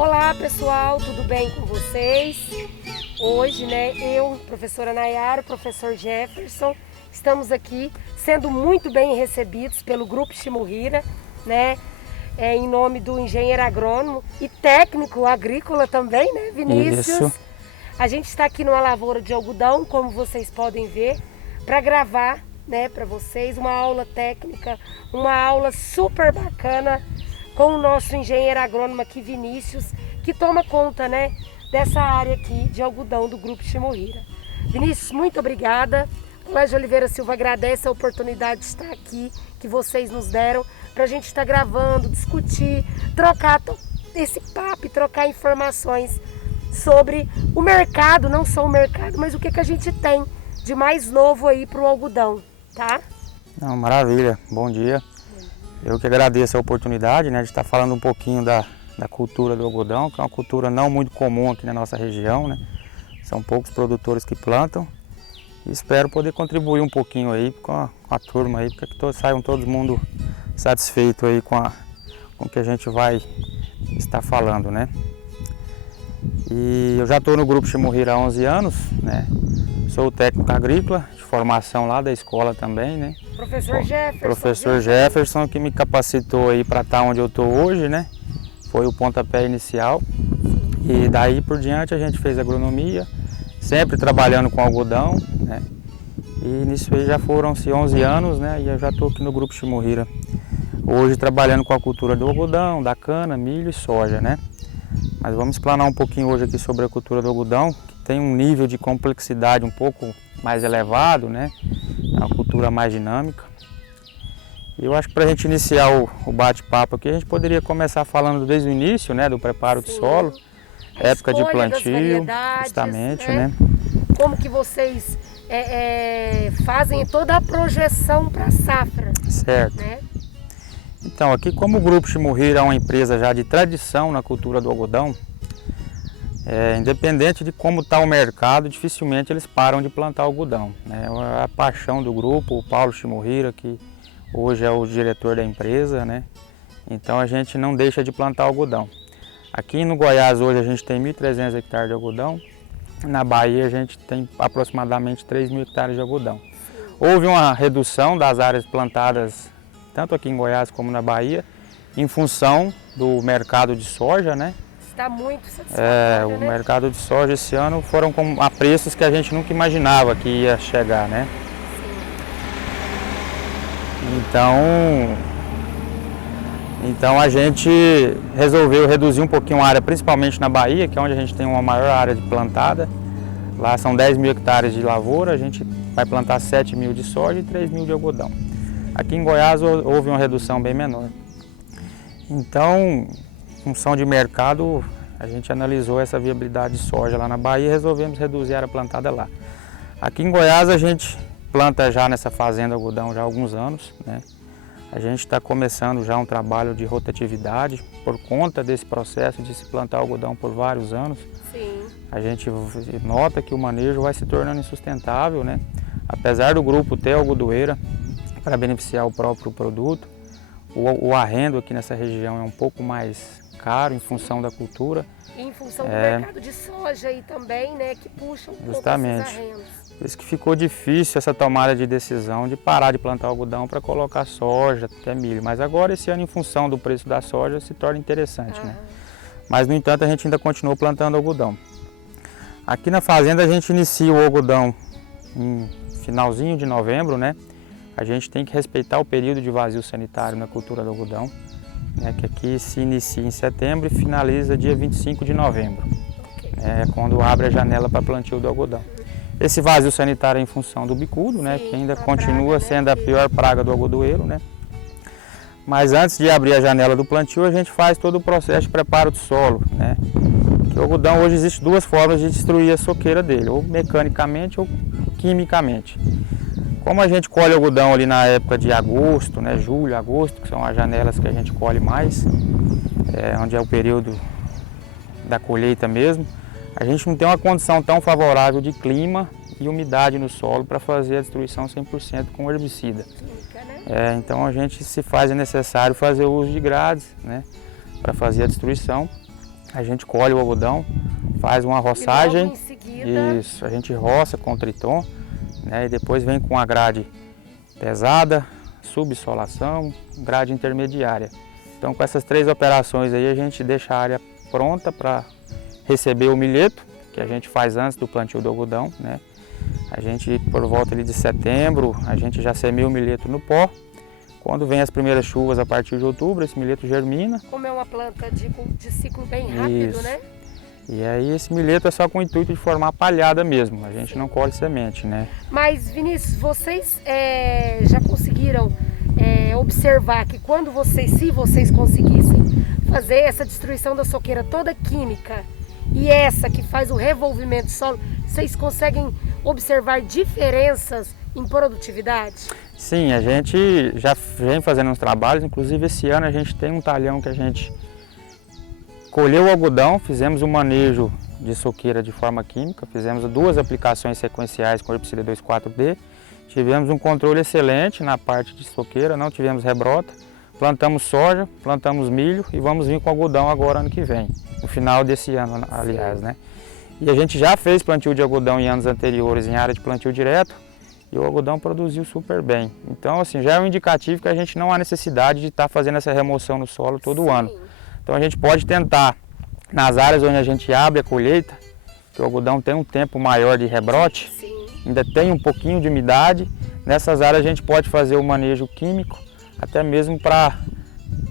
Olá pessoal, tudo bem com vocês? Hoje, eu, professora Nayara, professor Jefferson, estamos aqui sendo muito bem recebidos pelo Grupo Shimohira, em nome do engenheiro agrônomo e técnico agrícola também, né, Vinícius? Isso. A gente está aqui numa lavoura de algodão, como vocês podem ver, para gravar, para vocês uma aula técnica, uma aula super bacana com o nosso engenheiro agrônomo aqui, Vinícius, que toma conta, dessa área aqui de algodão do Grupo Shimohira. Vinícius, muito obrigada. O Colégio Oliveira Silva agradece a oportunidade de estar aqui, que vocês nos deram, para a gente estar gravando, discutir, trocar esse papo e trocar informações sobre o mercado, não só o mercado, mas o que a gente tem de mais novo aí para o algodão, tá? Não, maravilha, bom dia. Eu que agradeço a oportunidade de estar falando um pouquinho da cultura do algodão, que é uma cultura não muito comum aqui na nossa região, São poucos produtores que plantam. E espero poder contribuir um pouquinho aí com a turma aí, para que saiam todo mundo satisfeito aí com o que a gente vai estar falando, E eu já estou no Grupo Shimohira há 11 anos, Sou técnico agrícola, de formação lá da escola também, Professor Jefferson. Professor Jefferson, que me capacitou aí para estar onde eu estou hoje, Foi o pontapé inicial. E daí por diante a gente fez agronomia, sempre trabalhando com algodão, E nisso aí já foram-se 11 anos, E eu já estou aqui no Grupo Shimohira. Hoje trabalhando com a cultura do algodão, da cana, milho e soja, Mas vamos explanar um pouquinho hoje aqui sobre a cultura do algodão, que tem um nível de complexidade um pouco mais elevado, É uma cultura mais dinâmica. E eu acho que para a gente iniciar o bate-papo aqui, a gente poderia começar falando desde o início, do preparo do solo, época de plantio, justamente, Como que vocês fazem toda a projeção para a safra. Certo. Então, aqui como o Grupo Shimohira é uma empresa já de tradição na cultura do algodão, independente de como está o mercado, dificilmente eles param de plantar algodão. É a paixão do grupo, o Paulo Shimohira, que hoje é o diretor da empresa, Então a gente não deixa de plantar algodão. Aqui no Goiás hoje a gente tem 1.300 hectares de algodão, na Bahia a gente tem aproximadamente 3.000 hectares de algodão. Houve uma redução das áreas plantadas tanto aqui em Goiás como na Bahia, em função do mercado de soja, Está muito satisfatório, O mercado de soja esse ano foram a preços que a gente nunca imaginava que ia chegar, Então a gente resolveu reduzir um pouquinho a área, principalmente na Bahia, que é onde a gente tem uma maior área de plantada. Lá são 10.000 hectares de lavoura, a gente vai plantar 7.000 de soja e 3.000 de algodão. Aqui em Goiás houve uma redução bem menor. Então, em função de mercado, a gente analisou essa viabilidade de soja lá na Bahia e resolvemos reduzir a área plantada lá. Aqui em Goiás a gente planta já nessa fazenda algodão já há alguns anos, A gente está começando já um trabalho de rotatividade por conta desse processo de se plantar algodão por vários anos. Sim. A gente nota que o manejo vai se tornando insustentável, Apesar do grupo ter algodoeira para beneficiar o próprio produto, o arrendo aqui nessa região é um pouco mais caro em função da cultura. E em função do mercado de soja aí também, que puxa um pouco esses arrendos. Por isso que ficou difícil essa tomada de decisão de parar de plantar algodão para colocar soja, até milho. Mas agora, esse ano, em função do preço da soja, se torna interessante, Mas, no entanto, a gente ainda continua plantando algodão. Aqui na fazenda a gente inicia o algodão em finalzinho de novembro, A gente tem que respeitar o período de vazio sanitário na cultura do algodão, que aqui se inicia em setembro e finaliza dia 25 de novembro. É quando abre a janela para plantio do algodão. Esse vazio sanitário é em função do bicudo, que ainda continua sendo a pior praga do algodoeiro, Mas antes de abrir a janela do plantio, a gente faz todo o processo de preparo do solo, Porque o algodão hoje existe duas formas de destruir a soqueira dele, ou mecanicamente ou quimicamente. Como a gente colhe algodão ali na época de agosto, julho, agosto, que são as janelas que a gente colhe mais, onde é o período da colheita mesmo, a gente não tem uma condição tão favorável de clima e umidade no solo para fazer a destruição 100% com herbicida. Então a gente se faz necessário fazer o uso de grades, para fazer a destruição. a gente colhe o algodão, faz uma roçagem. E logo em seguida... Isso, a gente roça com o Triton, né? E depois vem com a grade pesada, subsolação, grade intermediária. Então com essas 3 operações aí a gente deixa a área pronta para receber o milheto, que a gente faz antes do plantio do algodão, né? A gente, por volta ali de setembro, a gente já semeia o milheto no pó. Quando vem as primeiras chuvas a partir de outubro, esse milheto germina. Como é uma planta de ciclo bem rápido, Isso. né? E aí esse milheto é só com o intuito de formar palhada mesmo, a gente não colhe semente, né? Mas Vinícius, vocês já conseguiram observar que quando se vocês conseguissem fazer essa destruição da soqueira toda química e essa que faz o revolvimento do solo, vocês conseguem observar diferenças em produtividade? Sim, a gente já vem fazendo uns trabalhos, inclusive esse ano a gente tem um talhão que a gente colheu o algodão, fizemos um manejo de soqueira de forma química, fizemos 2 aplicações sequenciais com herbicida 2,4-D, tivemos um controle excelente na parte de soqueira, não tivemos rebrota, plantamos soja, plantamos milho e vamos vir com algodão agora ano que vem, no final desse ano, aliás, né? E a gente já fez plantio de algodão em anos anteriores em área de plantio direto e o algodão produziu super bem. Então, assim, já é um indicativo que a gente não há necessidade de estar fazendo essa remoção no solo todo ano. Então a gente pode tentar, nas áreas onde a gente abre a colheita, que o algodão tem um tempo maior de rebrote, ainda tem um pouquinho de umidade, nessas áreas a gente pode fazer o manejo químico, até mesmo para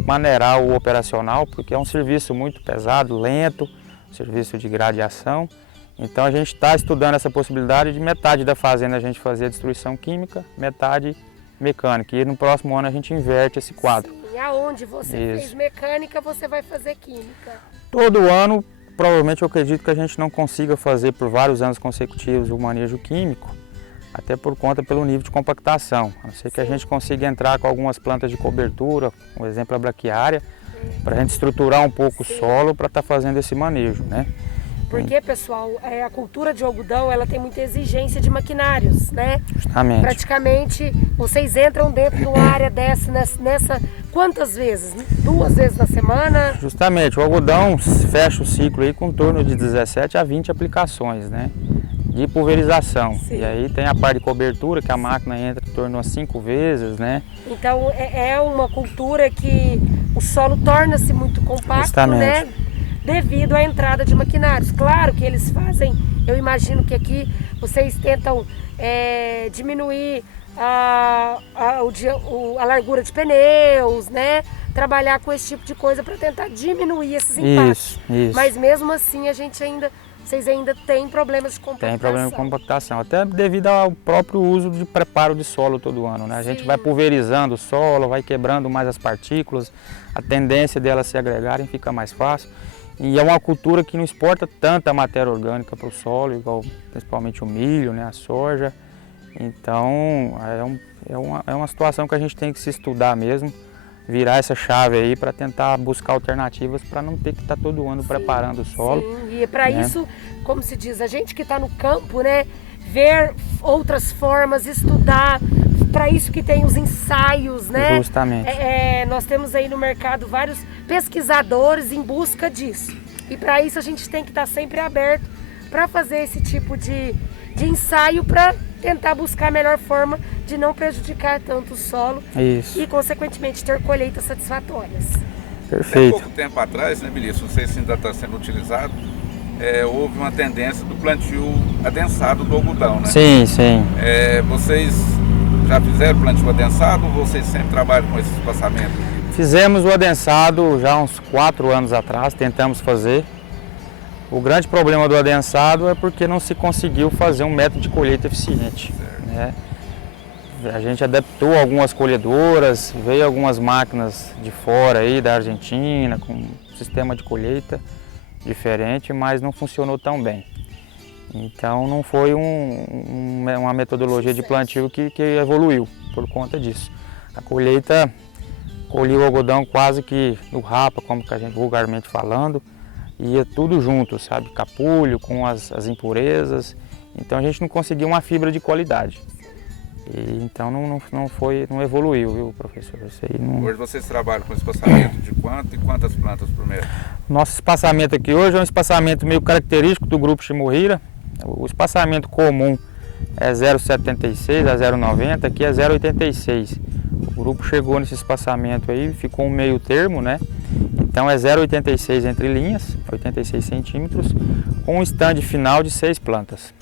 maneirar o operacional, porque é um serviço muito pesado, lento, serviço de gradiação. Então a gente está estudando essa possibilidade de metade da fazenda a gente fazer a destruição química, metade mecânica. E no próximo ano a gente inverte esse quadro. Sim, e aonde você fez mecânica, você vai fazer química? Todo ano, provavelmente eu acredito que a gente não consiga fazer por vários anos consecutivos o manejo químico, até por conta pelo nível de compactação. A não ser que a gente consiga entrar com algumas plantas de cobertura, por exemplo a braquiária, para a gente estruturar um pouco o solo para estar fazendo esse manejo, né? Porque, pessoal, a cultura de algodão, ela tem muita exigência de maquinários, né? Justamente. Praticamente, vocês entram dentro de uma área dessa, nessa quantas vezes? 2 vezes na semana? Justamente, o algodão fecha o ciclo aí com em torno de 17 a 20 aplicações, né? De pulverização. Sim. E aí tem a parte de cobertura, que a máquina entra em torno a 5 vezes, né? Então, é uma cultura que o solo torna-se muito compacto, justamente, né? Devido à entrada de maquinários. Claro que eles fazem, eu imagino que aqui vocês tentam diminuir a largura de pneus, né? Trabalhar com esse tipo de coisa para tentar diminuir esses impactos. Isso. Mas mesmo assim vocês ainda têm problemas de compactação. Tem problema de compactação, até devido ao próprio uso de preparo de solo todo ano, né? A gente vai pulverizando o solo, vai quebrando mais as partículas, a tendência delas se agregarem fica mais fácil. E é uma cultura que não exporta tanta matéria orgânica para o solo, igual principalmente o milho, né, a soja. Então é uma situação que a gente tem que se estudar mesmo, virar essa chave aí para tentar buscar alternativas para não ter que estar todo ano preparando o solo. Sim, e para isso, como se diz, a gente que está no campo, né, ver outras formas, estudar, para isso que tem os ensaios, né? Justamente. Nós temos aí no mercado vários pesquisadores em busca disso. E para isso a gente tem que estar sempre aberto para fazer esse tipo de ensaio para tentar buscar a melhor forma de não prejudicar tanto o solo. Isso. E, consequentemente, ter colheitas satisfatórias. Perfeito. Há pouco tempo atrás, né, Vinícius, não sei se ainda está sendo utilizado, houve uma tendência do plantio adensado do algodão, né? Sim. Vocês já fizeram plantio adensado ou vocês sempre trabalham com esse espaçamento? Fizemos o adensado já uns 4 anos atrás, tentamos fazer. O grande problema do adensado é porque não se conseguiu fazer um método de colheita eficiente, né? A gente adaptou algumas colhedoras, veio algumas máquinas de fora aí da Argentina com um sistema de colheita diferente, mas não funcionou tão bem. Então não foi uma metodologia de plantio que evoluiu por conta disso. A colheita colhia o algodão quase que no rapa, como que a gente vulgarmente falando, ia tudo junto, sabe? Capulho com as impurezas. Então a gente não conseguia uma fibra de qualidade. E, então não evoluiu, viu, professor? Isso aí não... Hoje vocês trabalham com espaçamento de quanto e quantas plantas por metro? Nosso espaçamento aqui hoje é um espaçamento meio característico do grupo Chimurrira. O espaçamento comum é 0,76 a 0,90, aqui é 0,86. O grupo chegou nesse espaçamento aí, ficou um meio termo, né? Então é 0,86 entre linhas, 86 centímetros, com um stand final de 6 plantas.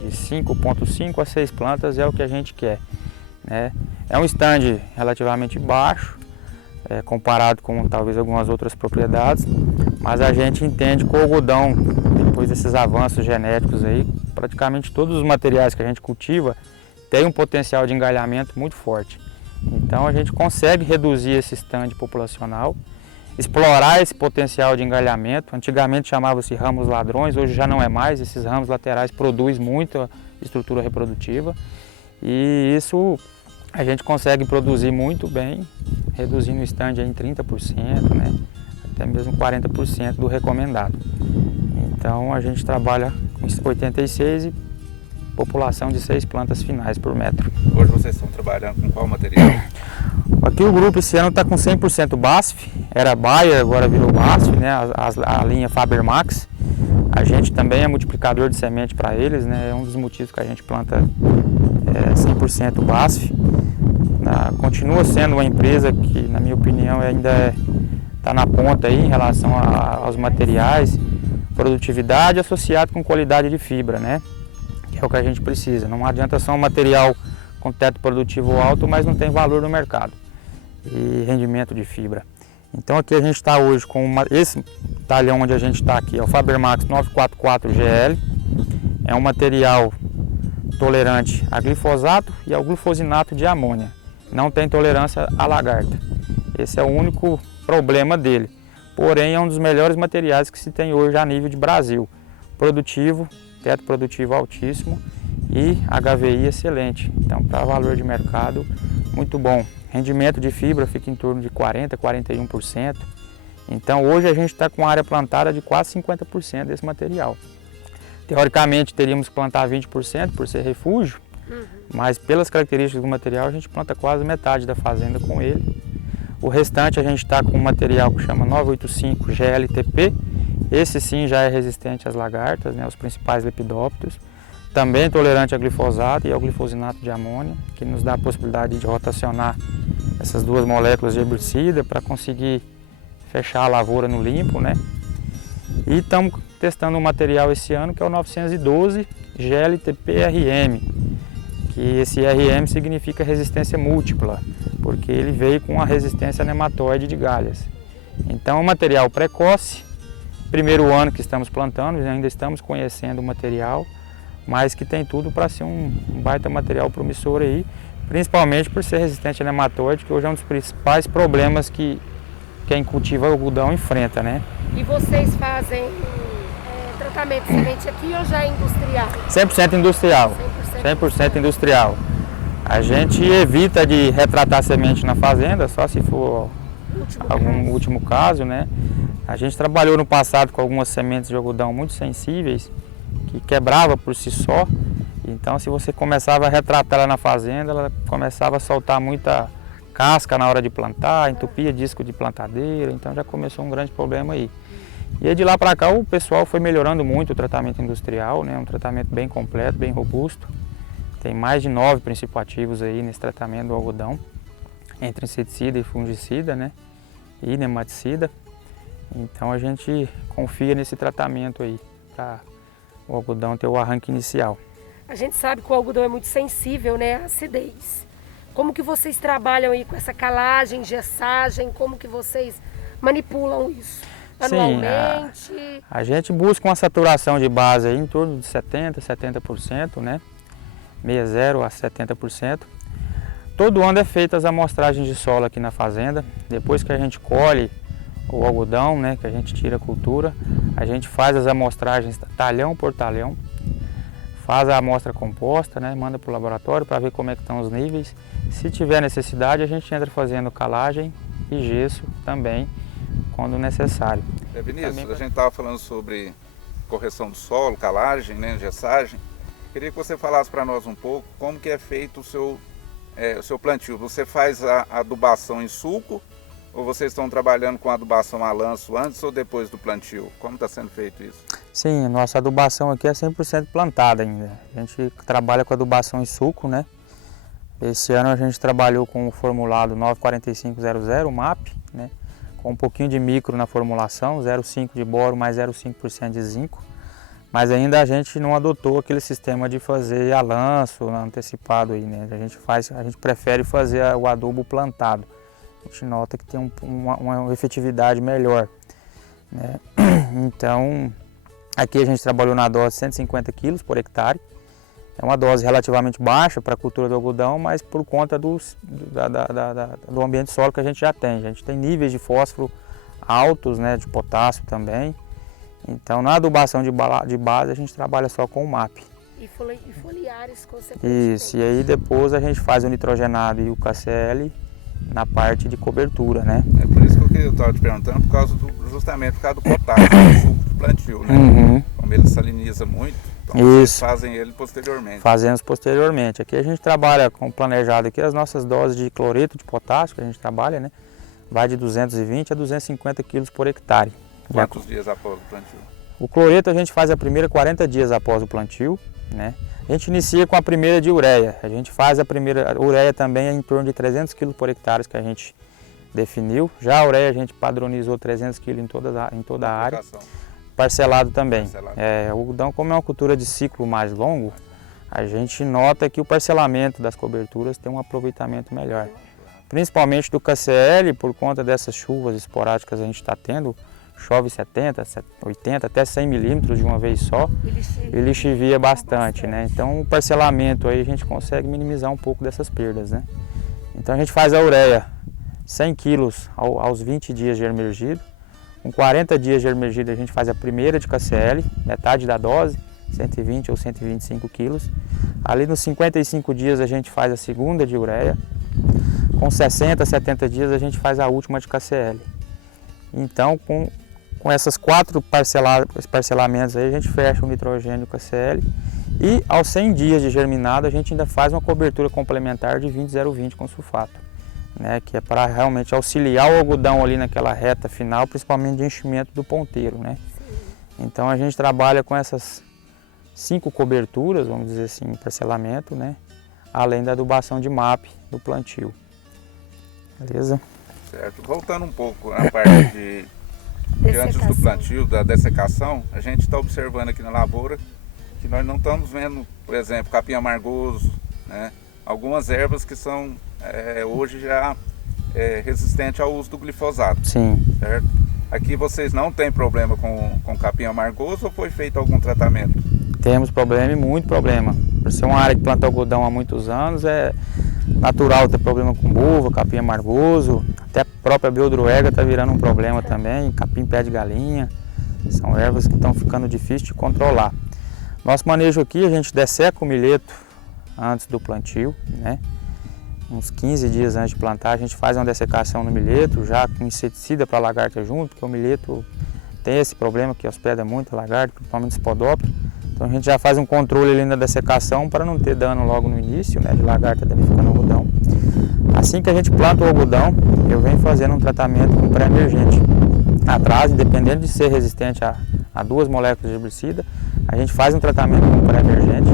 De 5,5 a 6 plantas é o que a gente quer, né? É um stand relativamente baixo, comparado com talvez algumas outras propriedades, mas a gente entende que o algodão, depois desses avanços genéticos aí, praticamente todos os materiais que a gente cultiva têm um potencial de engalhamento muito forte. Então a gente consegue reduzir esse stand populacional, explorar esse potencial de engalhamento. Antigamente chamava-se ramos ladrões, hoje já não é mais. Esses ramos laterais produzem muita estrutura reprodutiva e isso a gente consegue produzir muito bem, reduzindo o stand em 30%, né? Até mesmo 40% do recomendado. Então a gente trabalha com 86 e população de 6 plantas finais por metro. Hoje vocês estão trabalhando com qual material? Aqui o grupo esse ano está com 100% BASF, era Bayer, agora virou BASF, né? A linha Faber Max. A gente também é multiplicador de semente para eles, né? É um dos motivos que a gente planta 100% BASF. Continua sendo uma empresa que, na minha opinião, ainda está na ponta aí em relação aos materiais, produtividade associado com qualidade de fibra, né? Que é o que a gente precisa. Não adianta só um material com teto produtivo alto, mas não tem valor no mercado e rendimento de fibra. Então aqui a gente está hoje com esse talhão onde a gente está aqui, é o Faber Max 944 GL. É um material tolerante a glifosato e ao glufosinato de amônia. Não tem tolerância à lagarta. Esse é o único problema dele. Porém, é um dos melhores materiais que se tem hoje a nível de Brasil. Produtivo, teto produtivo altíssimo e HVI excelente. Então, para valor de mercado, muito bom. Rendimento de fibra fica em torno de 40%, 41%. Então, hoje a gente está com área plantada de quase 50% desse material. Teoricamente, teríamos que plantar 20% por ser refúgio, mas pelas características do material, a gente planta quase metade da fazenda com ele. O restante a gente está com um material que chama 985 GLTP. Esse sim já é resistente às lagartas, né, os principais lepidópteros. Também tolerante a glifosato e ao glifosinato de amônia, que nos dá a possibilidade de rotacionar essas duas moléculas de herbicida para conseguir fechar a lavoura no limpo, né? E estamos testando um material esse ano que é o 912 GLTP-RM, que esse RM significa resistência múltipla, porque ele veio com a resistência a nematóide de galhas. Então é um material precoce, primeiro ano que estamos plantando, ainda estamos conhecendo o material, mas que tem tudo para ser um baita material promissor aí, principalmente por ser resistente a nematóide, que hoje é um dos principais problemas que quem cultiva algodão enfrenta, né? E vocês fazem tratamento de semente aqui ou já é industrial? 100% industrial. 100% industrial. A gente evita de retratar semente na fazenda, só se for algum último caso, né? A gente trabalhou no passado com algumas sementes de algodão muito sensíveis, que quebrava por si só. Então, se você começava a retratar ela na fazenda, ela começava a soltar muita casca na hora de plantar, entupia disco de plantadeira, então já começou um grande problema aí. E aí de lá para cá o pessoal foi melhorando muito o tratamento industrial, né? Um tratamento bem completo, bem robusto. Tem mais de 9 princípios ativos aí nesse tratamento do algodão, entre inseticida e fungicida, né? E nematicida. Então a gente confia nesse tratamento aí para o algodão ter o arranque inicial. A gente sabe que o algodão é muito sensível, né, à acidez. Como que vocês trabalham aí com essa calagem, gessagem, como que vocês manipulam isso? Anualmente? Sim, a gente busca uma saturação de base aí em torno de 70%, 70%, né? 60% a 70%. Todo ano é feita as amostragens de solo aqui na fazenda. Depois que a gente colhe o algodão, né, que a gente tira a cultura, a gente faz as amostragens talhão por talhão, faz a amostra composta, né, manda para o laboratório para ver como é que estão os níveis. Se tiver necessidade, a gente entra fazendo calagem e gesso também, quando necessário. Vinícius, a gente estava falando sobre correção do solo, calagem, né, gessagem. Queria que você falasse para nós um pouco como que é feito o seu plantio. Você faz a adubação em sulco Ou vocês estão trabalhando com adubação a lanço antes ou depois do plantio? Como está sendo feito isso? Sim, nossa adubação aqui é 100% plantada ainda. A gente trabalha com adubação em suco, né? Esse ano a gente trabalhou com o formulado 94500, o MAP, né? Com um pouquinho de micro na formulação, 0,5 de boro mais 0,5% de zinco. Mas ainda a gente não adotou aquele sistema de fazer a lanço antecipado aí, né? A gente prefere fazer o adubo plantado. A gente nota que tem uma efetividade melhor, né? Então, aqui a gente trabalhou na dose de 150 kg por hectare. É uma dose relativamente baixa para a cultura do algodão, mas por conta do ambiente solo que a gente já tem. A gente tem níveis de fósforo altos, né, de potássio também. Então, na adubação de base, a gente trabalha só com o MAP. E foliares, consequentemente. Isso, e aí depois a gente faz o nitrogenado e o KCl na parte de cobertura, né? É por isso que eu estava te perguntando, justamente por causa do potássio, do suco de plantio, né? Uhum. Como ele saliniza muito, então vocês fazem ele posteriormente. Fazemos posteriormente. Aqui a gente trabalha com planejado aqui as nossas doses de cloreto de potássio que a gente trabalha, né? Vai de 220 a 250 kg por hectare. Quantos dias após o plantio? O cloreto a gente faz a primeira 40 dias após o plantio, né? A gente inicia com a primeira de ureia. A gente faz a primeira ureia também em torno de 300 kg por hectare que a gente definiu. Já a ureia a gente padronizou 300 kg em toda a área. Parcelado também. Parcelado. O algodão, como é uma cultura de ciclo mais longo, a gente nota que o parcelamento das coberturas tem um aproveitamento melhor. Principalmente do KCl, por conta dessas chuvas esporádicas que a gente está tendo, chove 70, 80, até 100 milímetros de uma vez só, e lixivia bastante, né? Então o parcelamento aí a gente consegue minimizar um pouco dessas perdas, né? Então a gente faz a ureia 100 quilos aos 20 dias de emergido. Com 40 dias de emergido a gente faz a primeira de KCl, metade da dose, 120 ou 125 quilos. Ali nos 55 dias a gente faz a segunda de ureia. Com 60, 70 dias a gente faz a última de KCl. Então com essas 4 parcelamentos aí a gente fecha o nitrogênio KCl e aos 100 dias de germinado a gente ainda faz uma cobertura complementar de 20,020 com sulfato, né, que é para realmente auxiliar o algodão ali naquela reta final, principalmente de enchimento do ponteiro, né? Então a gente trabalha com essas 5 coberturas, vamos dizer assim, em parcelamento, né, além da adubação de MAP do plantio. Beleza? Certo. Voltando um pouco na parte de antes do plantio, da dessecação, a gente está observando aqui na lavoura que nós não estamos vendo, por exemplo, capim amargoso, né? Algumas ervas que são hoje já resistentes ao uso do glifosato. Sim. Certo? Aqui vocês não têm problema com capim amargoso ou foi feito algum tratamento? Temos problema e muito problema. Por ser uma área que planta algodão há muitos anos, é natural ter problema com buva, capim amargoso, até a própria beldroega está virando um problema também, capim pé de galinha. São ervas que estão ficando difíceis de controlar. Nosso manejo aqui, a gente desseca o milheto antes do plantio, né? Uns 15 dias antes de plantar, a gente faz uma dessecação no milheto, já com inseticida para a lagarta junto, porque o milheto tem esse problema que hospeda muito a lagarta, principalmente spodóptero. Então a gente já faz um controle ali na dessecação para não ter dano logo no início, né, de lagarta danificando o algodão. Assim que a gente planta o algodão, eu venho fazendo um tratamento com pré-emergente. Atrás, independente de ser resistente a 2 moléculas de herbicida, a gente faz um tratamento com pré-emergente.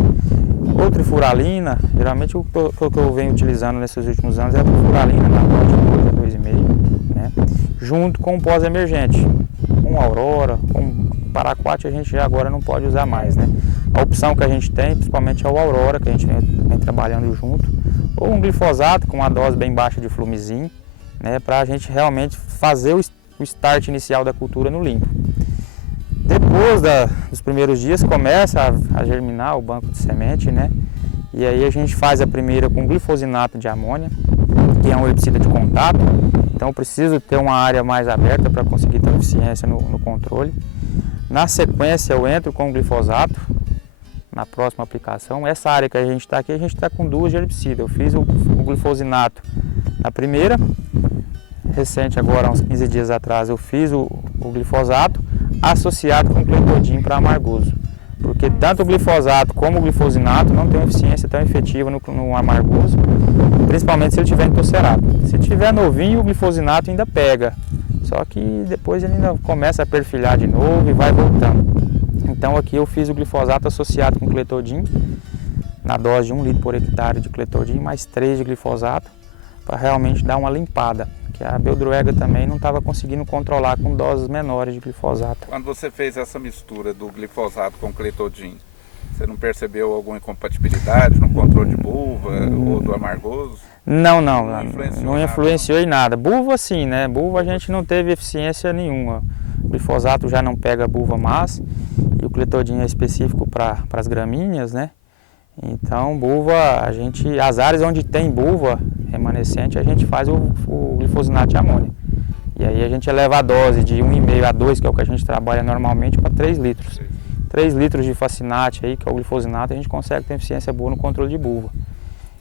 Ou trifuralina, geralmente o que eu venho utilizando nesses últimos anos é a trifuralina na dose de 2 a 2,5, né, junto com o pós-emergente. Com Aurora, com Paraquat a gente já agora não pode usar mais, né? A opção que a gente tem, principalmente é o Aurora, que a gente vem trabalhando junto, ou um glifosato com uma dose bem baixa de flumizin, né? Para a gente realmente fazer o start inicial da cultura no limpo. Depois dos primeiros dias começa a germinar o banco de semente, né? E aí a gente faz a primeira com glifosinato de amônia, que é um herbicida de contato. Então eu preciso ter uma área mais aberta para conseguir ter eficiência no controle. Na sequência eu entro com o glifosato na próxima aplicação. Essa área que a gente está aqui, a gente está com 2 de herbicida. Eu fiz o glifosinato na primeira, recente agora, uns 15 dias atrás, eu fiz o glifosato associado com cletodin para amargoso. Porque tanto o glifosato como o glifosinato não tem uma eficiência tão efetiva no amargoso, principalmente se ele tiver entulcerado. Se tiver novinho, o glifosinato ainda pega, só que depois ele ainda começa a perfilhar de novo e vai voltando. Então aqui eu fiz o glifosato associado com clethodim, na dose de 1 litro por hectare de clethodim, mais 3 de glifosato, para realmente dar uma limpada, que a beldroega também não estava conseguindo controlar com doses menores de glifosato. Quando você fez essa mistura do glifosato com clethodim, você não percebeu alguma incompatibilidade no controle de bulva ou do amargoso? Não influenciou em nada. Bulva sim, né? Bulva a gente não teve eficiência nenhuma. O glifosato já não pega bulva más e o clethodim é específico para as gramíneas, né? Então, bulva, as áreas onde tem bulva remanescente, a gente faz o glifosinato de amônia. E aí a gente eleva a dose de 1,5 a 2, que é o que a gente trabalha normalmente, para 3 litros. 3 litros de facinate aí, que é o glifosinato, a gente consegue ter eficiência boa no controle de bulva.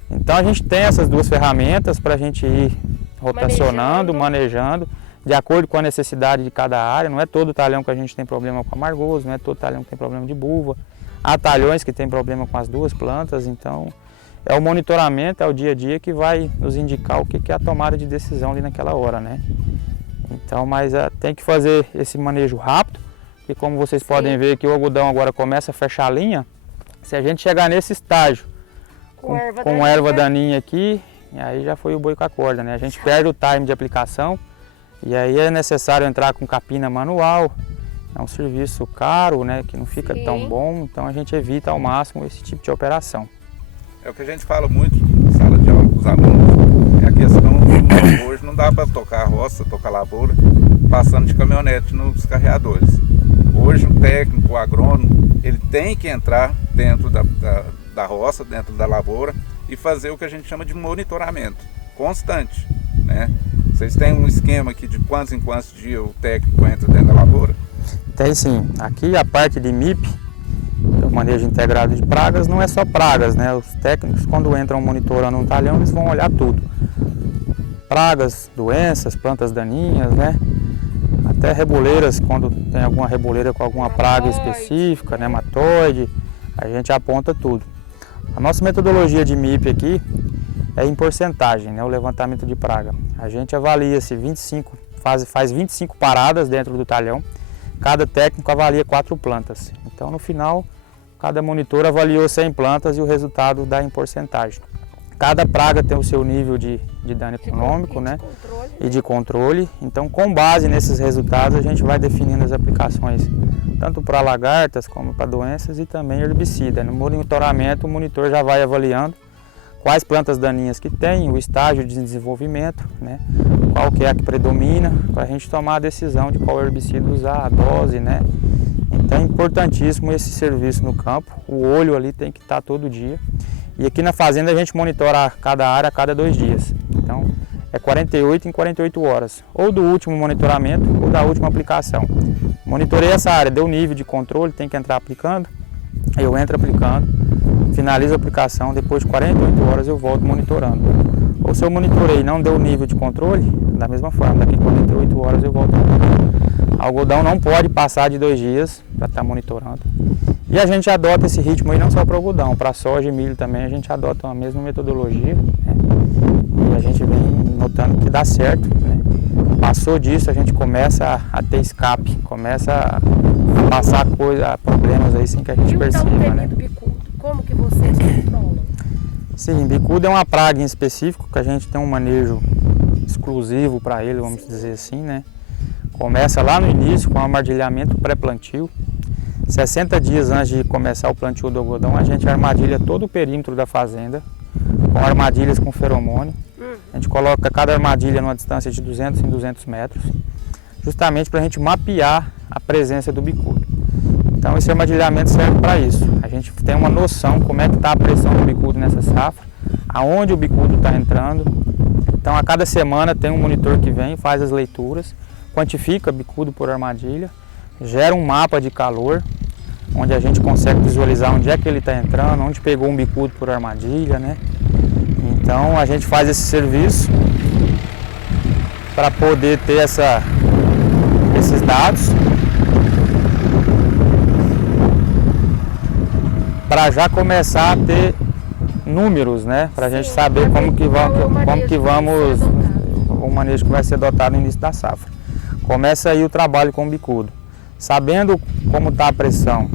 Então a gente tem essas duas ferramentas para a gente ir rotacionando, manejando, de acordo com a necessidade de cada área. Não é todo talhão que a gente tem problema com amargoso, não é todo talhão que tem problema de bulva. Há talhões que tem problema com as duas plantas, então é o monitoramento, é o dia a dia que vai nos indicar o que é a tomada de decisão ali naquela hora, né? Então, mas tem que fazer esse manejo rápido, e como vocês podem ver que o algodão agora começa a fechar a linha. Se a gente chegar nesse estágio com erva daninha aqui, aí já foi o boi com a corda, né? A gente perde o time de aplicação e aí é necessário entrar com capina manual. É um serviço caro, né, que não fica tão bom, então a gente evita ao máximo esse tipo de operação. É o que a gente fala muito na sala de aula com os alunos, é a questão de hoje não dá para tocar a roça, tocar a lavoura, passando de caminhonete nos carreadores. Hoje o técnico, o agrônomo, ele tem que entrar dentro da roça, dentro da lavoura e fazer o que a gente chama de monitoramento constante, né? Vocês têm um esquema aqui de quantos em quantos dias o técnico entra dentro da lavoura? Tem sim. Aqui a parte de MIP, o manejo integrado de pragas, não é só pragas, né? Os técnicos, quando entram monitorando um talhão, eles vão olhar tudo. Pragas, doenças, plantas daninhas, né? Até reboleiras, quando tem alguma reboleira com alguma praga específica, nematóide, a gente aponta tudo. A nossa metodologia de MIP aqui é em porcentagem, né? O levantamento de praga. A gente avalia se faz 25 paradas dentro do talhão. Cada técnico avalia 4 plantas. Então, no final, cada monitor avaliou 100 plantas e o resultado dá em porcentagem. Cada praga tem o seu nível de dano econômico, né? E de controle. Então, com base nesses resultados, a gente vai definindo as aplicações, tanto para lagartas como para doenças e também herbicida. No monitoramento, o monitor já vai avaliando quais plantas daninhas que tem, o estágio de desenvolvimento, né? Qual que é a que predomina, para a gente tomar a decisão de qual herbicida usar, a dose, né? Então é importantíssimo esse serviço no campo, o olho ali tem que estar todo dia. E aqui na fazenda a gente monitora cada área a cada 2 dias. Então é 48 em 48 horas, ou do último monitoramento ou da última aplicação. Monitorei essa área, deu nível de controle, tem que entrar aplicando, eu entro aplicando, finalizo a aplicação, depois de 48 horas eu volto monitorando. Ou se eu monitorei e não deu nível de controle, da mesma forma, daqui a 48 horas eu volto monitorando. Algodão não pode passar de 2 dias para estar monitorando. E a gente adota esse ritmo aí não só para algodão, para soja e milho também a gente adota a mesma metodologia, né? E a gente vem notando que dá certo, né? Passou disso, a gente começa a ter escape, começa a passar problemas aí sem que a gente perceba, né? Bicudo, como que vocês controlam? Sim, bicudo é uma praga em específico que a gente tem um manejo exclusivo para ele, vamos dizer assim, né? Começa lá no início com o armadilhamento pré-plantio. 60 dias antes de começar o plantio do algodão, a gente armadilha todo o perímetro da fazenda com armadilhas com feromônio. A gente coloca cada armadilha numa distância de 200 em 200 metros, justamente para a gente mapear a presença do bicudo. Então esse armadilhamento serve para isso. A gente tem uma noção como é que está a pressão do bicudo nessa safra, aonde o bicudo está entrando. Então a cada semana tem um monitor que vem, faz as leituras, quantifica bicudo por armadilha, gera um mapa de calor, onde a gente consegue visualizar onde é que ele está entrando, onde pegou um bicudo por armadilha, né? Então a gente faz esse serviço para poder ter esses dados, para já começar a ter números, né? Para a gente Sim, saber pra como ver que, como que vamos, vai ser adotado. o manejo que vai ser adotado no início da safra. Começa aí o trabalho com o bicudo. Sabendo como está a pressão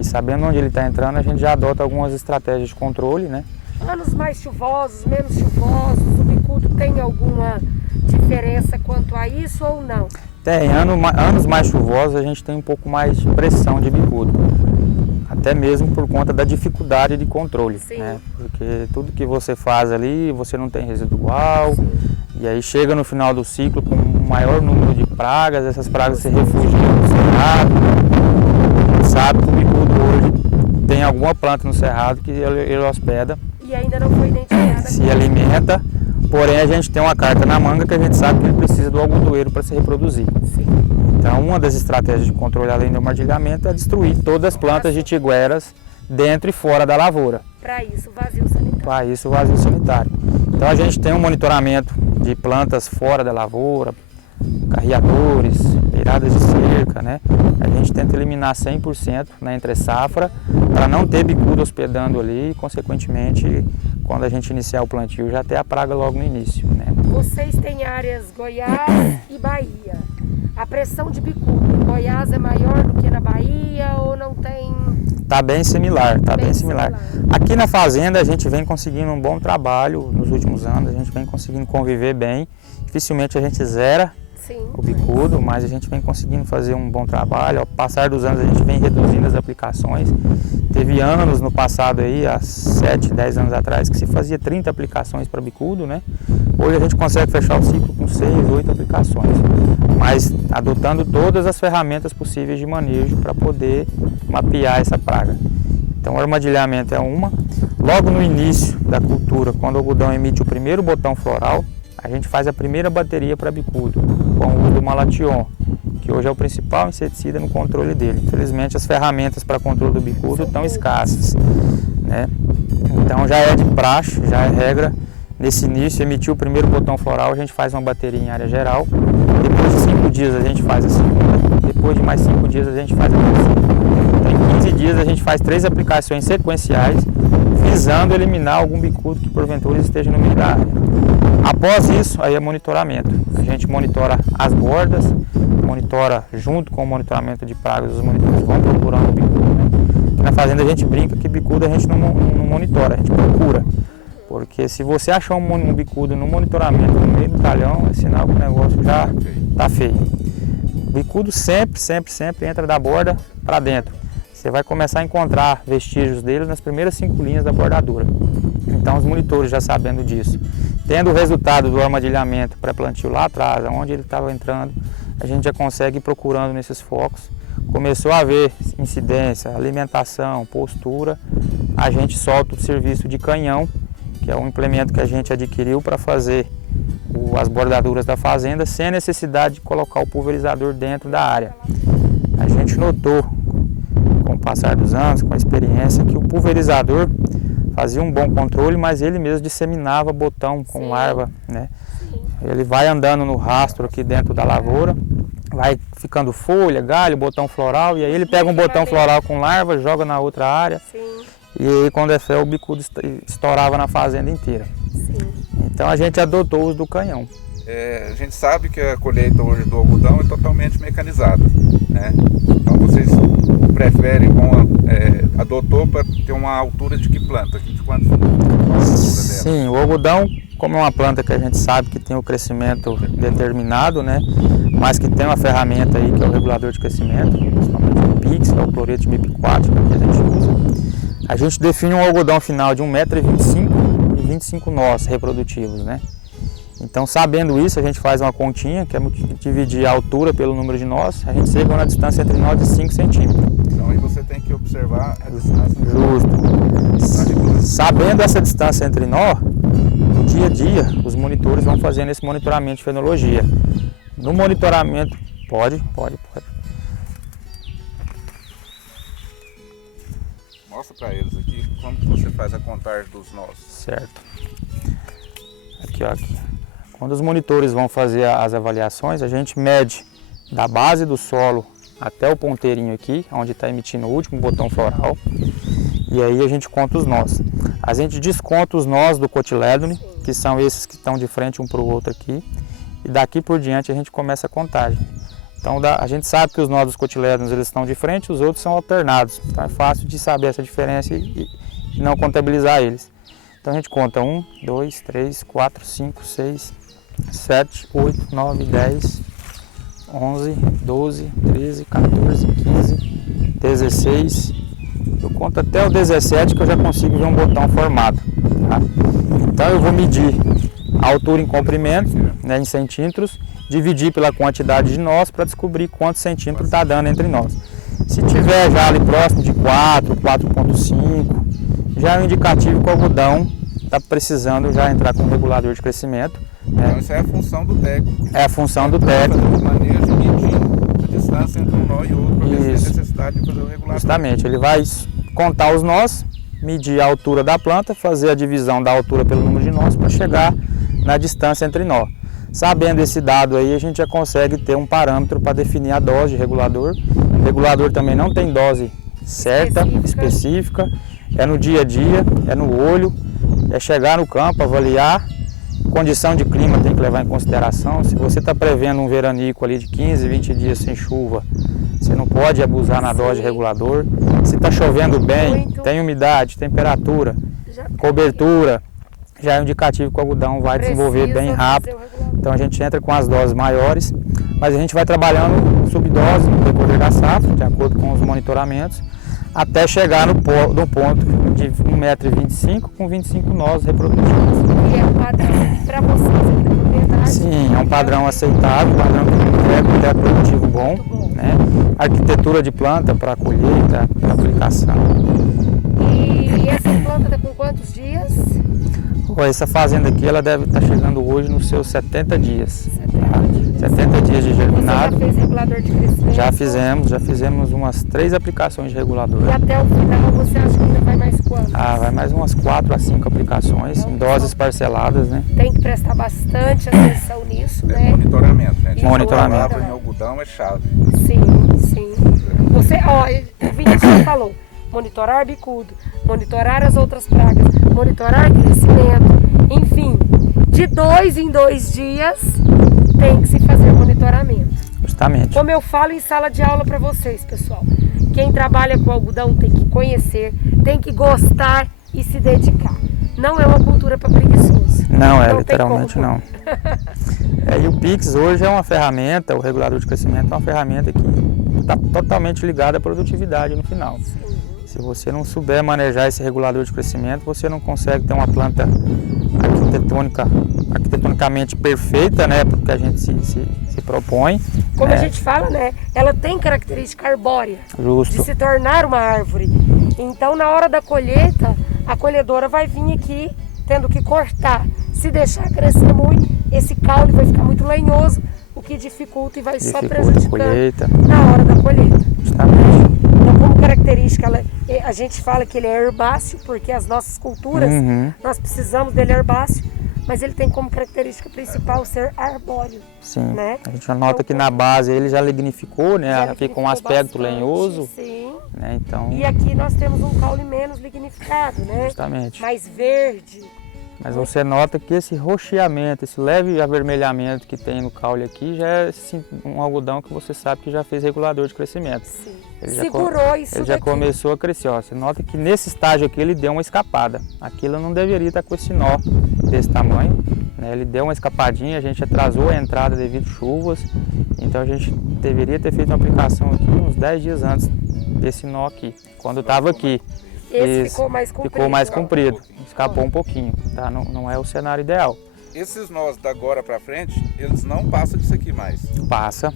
e sabendo onde ele está entrando, a gente já adota algumas estratégias de controle, né? Anos mais chuvosos, menos chuvosos, o bicudo tem alguma diferença quanto a isso ou não? Tem, anos mais chuvosos a gente tem um pouco mais de pressão de bicudo. Até mesmo por conta da dificuldade de controle, né? Porque tudo que você faz ali, você não tem residual. Sim. E aí chega no final do ciclo com um maior número de pragas, essas pragas se refugiam no cerrado. Sabe que o bicudo hoje tem alguma planta no cerrado que ele hospeda. E ainda não foi identificada. Se alimenta, porém a gente tem uma carta na manga que a gente sabe que ele precisa do algodoeiro para se reproduzir. Sim. Então uma das estratégias de controle além do armadilhamento é destruir todas as plantas de tigueras dentro e fora da lavoura. Para isso, vazio sanitário. Para isso, vazio sanitário. Então a gente tem um monitoramento de plantas fora da lavoura, carreadores, beiradas de cerca, né? A gente tenta eliminar 100% na entre-safra para não ter bicudo hospedando ali e, consequentemente, quando a gente iniciar o plantio, já ter a praga logo no início, né? Vocês têm áreas Goiás e Bahia. A pressão de bicudo em Goiás é maior do que na Bahia ou não tem? Tá bem similar, tá bem similar. Aqui na fazenda a gente vem conseguindo um bom trabalho nos últimos anos, a gente vem conseguindo conviver bem. Dificilmente a gente zera o bicudo, mas a gente vem conseguindo fazer um bom trabalho. Ao passar dos anos a gente vem reduzindo as aplicações. Teve anos no passado aí, há 7, 10 anos atrás, que se fazia 30 aplicações para bicudo, né? Hoje a gente consegue fechar o ciclo com 6, 8 aplicações, mas adotando todas as ferramentas possíveis de manejo para poder mapear essa praga. Então o armadilhamento é uma. Logo no início da cultura, quando o algodão emite o primeiro botão floral, a gente faz a primeira bateria para bicudo, com o uso do Malathion, que hoje é o principal inseticida no controle dele. Infelizmente as ferramentas para controle do bicudo estão escassas, né? Então já é de praxe, já é regra. Nesse início, emitiu o primeiro botão floral, a gente faz uma bateria em área geral. Depois de 5 dias a gente faz a segunda. Depois de mais 5 dias a gente faz a terceira. Então, em 15 dias a gente faz 3 aplicações sequenciais, visando eliminar algum bicudo que porventura esteja no meio da área. Após isso, aí é monitoramento. A gente monitora as bordas, monitora junto com o monitoramento de pragas, os monitores vão procurando o bicudo, né? Aqui na fazenda a gente brinca que bicudo a gente não monitora, a gente procura. Porque se você achar um bicudo no monitoramento no meio do talhão, é sinal que o negócio já está feio. O bicudo sempre entra da borda para dentro. Você vai começar a encontrar vestígios dele nas primeiras 5 linhas da bordadura. Então os monitores já sabendo disso, tendo o resultado do armadilhamento pré-plantio lá atrás, onde ele estava entrando, a gente já consegue ir procurando nesses focos. Começou a haver incidência, alimentação, postura, a gente solta o serviço de canhão, que é um implemento que a gente adquiriu para fazer as bordaduras da fazenda sem a necessidade de colocar o pulverizador dentro da área. A gente notou, com o passar dos anos, com a experiência, que o pulverizador fazia um bom controle, mas ele mesmo disseminava botão com larva, né? Ele vai andando no rastro aqui dentro da lavoura, vai ficando folha, galho, botão floral, e aí ele pega um botão floral com larva, joga na outra área. E aí, quando é fé, o bicudo estourava na fazenda inteira. Sim. Então a gente adotou o uso do canhão. A gente sabe que a colheita hoje do algodão é totalmente mecanizada, né? Então vocês preferem, adotou para ter uma altura de que planta? De quanto altura dela? Sim, o algodão, como é uma planta que a gente sabe que tem o crescimento determinado, né? Mas que tem uma ferramenta aí que é o regulador de crescimento, principalmente o PIX, que é o cloreto de MIP4 que a gente usa. A gente define um algodão final de 1,25 m e 25 nós reprodutivos, né? Então, sabendo isso, a gente faz uma continha, que é dividir a altura pelo número de nós, a gente chega na distância entre nós de 5 centímetros. Então, aí você tem que observar a distância. Justo. Sabendo essa distância entre nós, no dia a dia, os monitores vão fazendo esse monitoramento de fenologia. No monitoramento, pode. Mostra para eles aqui como que você faz a contagem dos nós. Certo. Aqui. Quando os monitores vão fazer as avaliações, a gente mede da base do solo até o ponteirinho aqui, onde está emitindo o último botão floral, e aí a gente conta os nós. A gente desconta os nós do cotilédone, que são esses que estão de frente um para o outro aqui, e daqui por diante a gente começa a contagem. Então a gente sabe que os nós dos cotilédones eles estão de frente, os outros são alternados. Então é fácil de saber essa diferença e não contabilizar eles. Então a gente conta 1, 2, 3, 4, 5, 6, 7, 8, 9, 10, 11, 12, 13, 14, 15, 16. Eu conto até o 17 que eu já consigo ver um botão formado. Tá? Então eu vou medir a altura em comprimento, né, em centímetros, dividir pela quantidade de nós para descobrir quantos centímetros está dando entre nós. Se tiver já ali próximo de 4, 4,5, já é um indicativo que o algodão está precisando já entrar com um regulador de crescimento. Né? Então isso é a função do técnico. É a função do técnico. Fazer o manejo e medir a distância entre um nó e outro para ver se tem necessidade de fazer o regulador. Justamente, ele vai contar os nós, medir a altura da planta, fazer a divisão da altura pelo número de nós para chegar na distância entre nó. Sabendo esse dado aí, a gente já consegue ter um parâmetro para definir a dose de regulador. O regulador também não tem dose certa, específica. É no dia a dia, é no olho, é chegar no campo, avaliar. Condição de clima tem que levar em consideração. Se você está prevendo um veranico ali de 15, 20 dias sem chuva, você não pode abusar na dose de regulador. Se está chovendo bem, tem umidade, temperatura, cobertura, já é um indicativo que o algodão vai desenvolver bem rápido. Então a gente entra com as doses maiores, mas a gente vai trabalhando subdose no decorrer da safra, de acordo com os monitoramentos, até chegar no ponto de 1,25 m com 25 nós reprodutivos. E é um padrão para vocês aqui da propriedade? Sim, é um padrão aceitável, um padrão que entrega um teto produtivo bom, né? Arquitetura de planta para colheita, para aplicação. E essa planta está com quantos dias? Essa fazenda aqui ela deve estar chegando hoje nos seus 70 dias. 70 dias de germinado. Você já fez regulador de crescimento? Já fizemos umas 3 aplicações de regulador. E até o final você acha que ainda vai mais quantos? Vai mais umas 4 a 5 aplicações, então, em doses parceladas, né? Tem que prestar bastante atenção nisso, né? Monitoramento, gente. Monitoramento. A palavra em algodão é chave. Sim. Você, o Vinícius falou, monitorar bicudo, monitorar as outras pragas, monitorar crescimento, enfim, de 2 em 2 dias tem que se fazer monitoramento. Justamente. Como eu falo em sala de aula para vocês, pessoal, quem trabalha com algodão tem que conhecer, tem que gostar e se dedicar. Não é uma cultura para preguiçoso. Não é, literalmente não. E o Pix hoje é uma ferramenta, o regulador de crescimento é uma ferramenta que está totalmente ligada à produtividade no final. Sim. Se você não souber manejar esse regulador de crescimento, você não consegue ter uma planta arquitetonicamente perfeita, né, porque a gente se propõe. Como a gente fala, né, ela tem característica arbórea, Justo. de se tornar uma árvore. Então, na hora da colheita, a colhedora vai vir aqui tendo que cortar. Se deixar crescer muito, esse caule vai ficar muito lenhoso, o que dificulta e vai só prejudicando na hora da colheita. Justamente. Então, como característica, a gente fala que ele é herbáceo, porque as nossas culturas, nós precisamos dele herbáceo, mas ele tem como característica principal ser arbóreo. Sim, né? A gente nota que na base ele já lignificou, né? Fica um aspecto bastante, lenhoso. Sim. Né? Então, e aqui nós temos um caule menos lignificado, né? Justamente. Mais verde. Mas você nota que esse roxeamento, esse leve avermelhamento que tem no caule aqui já é um algodão que você sabe que já fez regulador de crescimento. Sim. Ele Segurou isso Ele já daqui. começou a crescer. Ó. Você nota que nesse estágio aqui ele deu uma escapada. Aquilo não deveria estar com esse nó desse tamanho. Né? Ele deu uma escapadinha, a gente atrasou a entrada devido a chuvas. Então a gente deveria ter feito uma aplicação aqui uns 10 dias antes desse nó aqui, quando estava aqui. Esse ficou mais comprido. Ficou mais comprido, escapou um pouquinho, tá? Não é o cenário ideal. Esses nós da agora para frente, eles não passam disso aqui mais. Passa.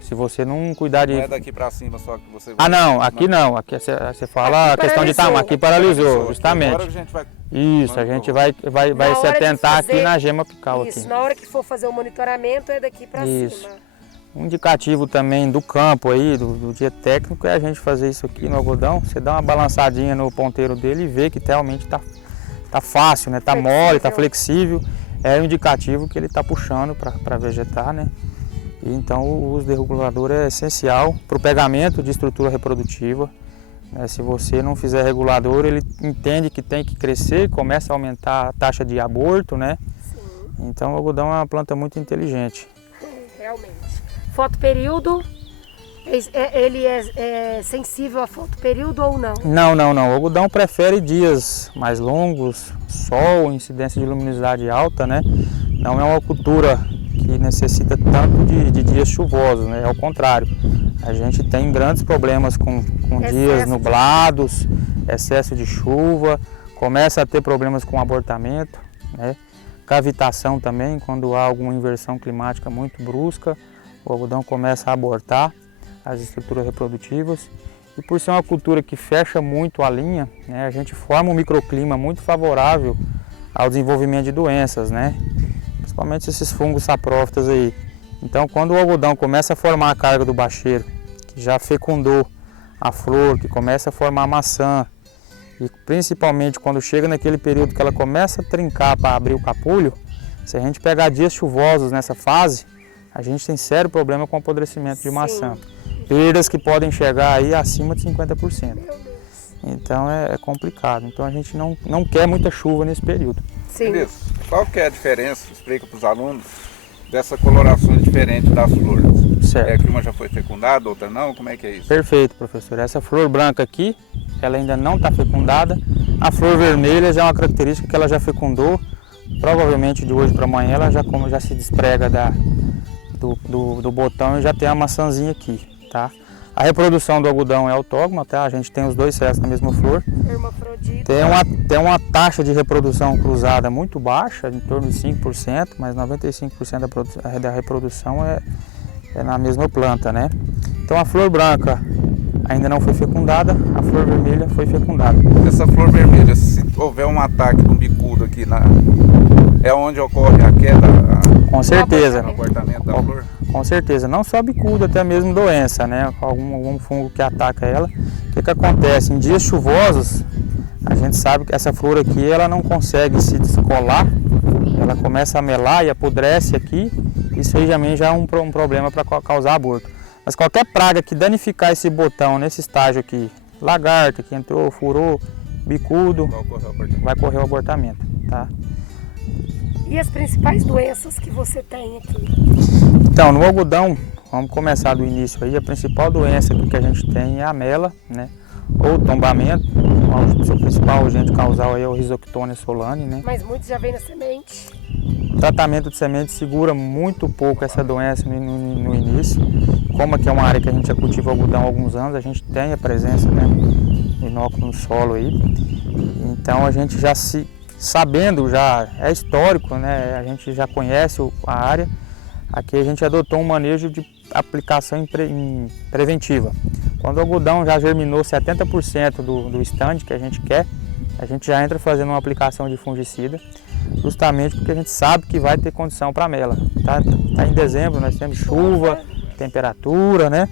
Se você não cuidar de... Não é daqui para cima só que você vai... Não, aqui não. Aqui você fala aqui a questão de tamanho. Aqui paralisou, justamente. Agora a gente vai... Isso, a gente vai se atentar aqui na gema apical. Isso, aqui. na hora que for fazer o monitoramento é daqui para cima. Um indicativo também do campo aí, do dia técnico, é a gente fazer isso aqui no algodão. Você dá uma balançadinha no ponteiro dele e vê que realmente tá fácil, né? Tá mole, tá flexível. É um indicativo que ele está puxando para vegetar, né? E então o uso de regulador é essencial para o pegamento de estrutura reprodutiva. Se você não fizer regulador, ele entende que tem que crescer e começa a aumentar a taxa de aborto, né? Sim, Então o algodão é uma planta muito inteligente. realmente. Fotoperíodo, ele é sensível a fotoperíodo ou não? Não. O algodão prefere dias mais longos, sol, incidência de luminosidade alta, né? Não é uma cultura que necessita tanto de dias chuvosos, né? Ao contrário, a gente tem grandes problemas com dias nublados, excesso de chuva, começa a ter problemas com abortamento, né? Cavitação também, quando há alguma inversão climática muito brusca, o algodão começa a abortar as estruturas reprodutivas. E por ser uma cultura que fecha muito a linha, né, a gente forma um microclima muito favorável ao desenvolvimento de doenças, né? Principalmente esses fungos saprófitas aí. Então, quando o algodão começa a formar a carga do bacheiro, que já fecundou a flor, que começa a formar maçã, e principalmente quando chega naquele período que ela começa a trincar para abrir o capulho, se a gente pegar dias chuvosos nessa fase, a gente tem sério problema com apodrecimento de maçã. Perdas que podem chegar aí acima de 50%. Então é complicado. Então a gente não quer muita chuva nesse período. Sim. Isso. Qual que é a diferença, explica para os alunos, dessa coloração diferente das flores? Certo. Que uma já foi fecundada, outra não? Como é que é isso? Perfeito, professor. Essa flor branca aqui, ela ainda não está fecundada. A flor vermelha já é uma característica que ela já fecundou. Provavelmente de hoje para amanhã ela já se desprega do botão e já tem a maçãzinha aqui, tá? A reprodução do algodão é autógama, tá? A gente tem os dois sexos na mesma flor. Hermafrodita. Tem uma taxa de reprodução cruzada muito baixa, em torno de 5%, mas 95% da reprodução é na mesma planta, né? Então a flor branca ainda não foi fecundada, a flor vermelha foi fecundada. Essa flor vermelha, se houver um ataque de um bicudo aqui, é onde ocorre a queda? Com certeza. O abortamento da flor? Com certeza, não só bicudo, até mesmo doença, né? Algum fungo que ataca ela. O que acontece? Em dias chuvosos, a gente sabe que essa flor aqui ela não consegue se descolar, ela começa a melar e apodrece aqui. Isso aí também já é um problema para causar aborto. Mas qualquer praga que danificar esse botão nesse estágio aqui, lagarta que entrou, furou, bicudo, vai ocorrer o abortamento, tá? E as principais doenças que você tem aqui? Então, no algodão, vamos começar do início aí, a principal doença aqui que a gente tem é a mela, né? Ou tombamento, o seu principal agente causal aí é o Rhizoctone solane, né? Mas muitos já vêm na semente. O tratamento de semente segura muito pouco essa doença no início. Como aqui é uma área que a gente já cultiva algodão há alguns anos, a gente tem a presença, né, do inóculo no solo aí. Então a gente já sabendo, já é histórico, né, a gente já conhece a área. Aqui a gente adotou um manejo de aplicação preventiva. Quando o algodão já germinou 70% do stand que a gente quer, a gente já entra fazendo uma aplicação de fungicida, justamente porque a gente sabe que vai ter condição para mela. Tá em dezembro, nós temos chuva, temperatura, né?